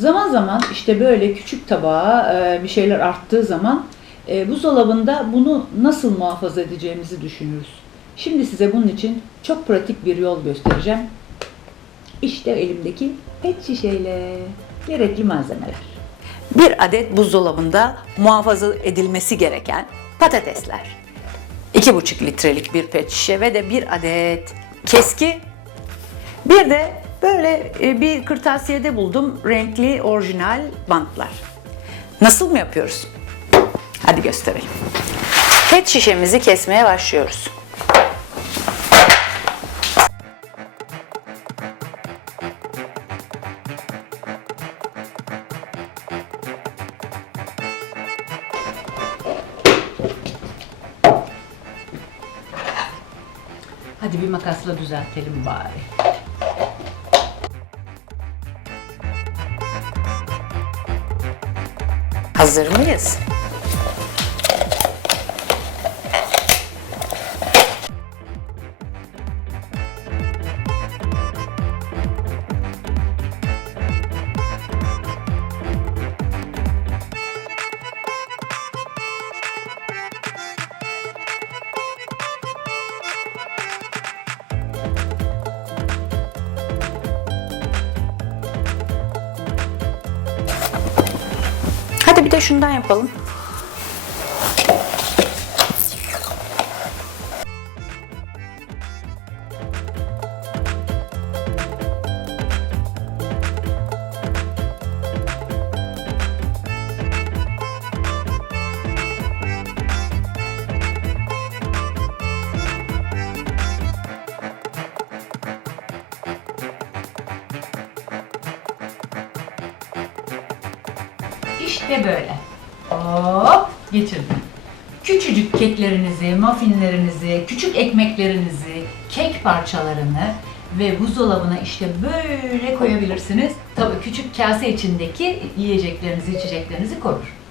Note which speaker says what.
Speaker 1: Zaman zaman işte böyle küçük tabağa e, bir şeyler arttığı zaman e, buzdolabında bunu nasıl muhafaza edeceğimizi düşünürüz. Şimdi size bunun için çok pratik bir yol göstereceğim. İşte elimdeki pet şişeyle gerekli malzemeler.
Speaker 2: Bir adet buzdolabında muhafaza edilmesi gereken patatesler. 2,5 litrelik bir pet şişe ve de bir adet keski. Bir de böyle e, bir kırtasiyede buldum renkli orijinal bantlar. Nasıl mı yapıyoruz? Hadi gösterelim. Pet şişemizi kesmeye başlıyoruz.
Speaker 1: Hadi bir makasla düzeltelim bari.
Speaker 2: Hazır mıyız? Hadi bir de şundan yapalım.
Speaker 1: İşte böyle. Hop getirdim. Küçücük keklerinizi, muffinlerinizi, küçük ekmeklerinizi, kek parçalarını ve buzdolabına işte böyle koyabilirsiniz. Tabii küçük kase içindeki yiyeceklerinizi, içeceklerinizi korur.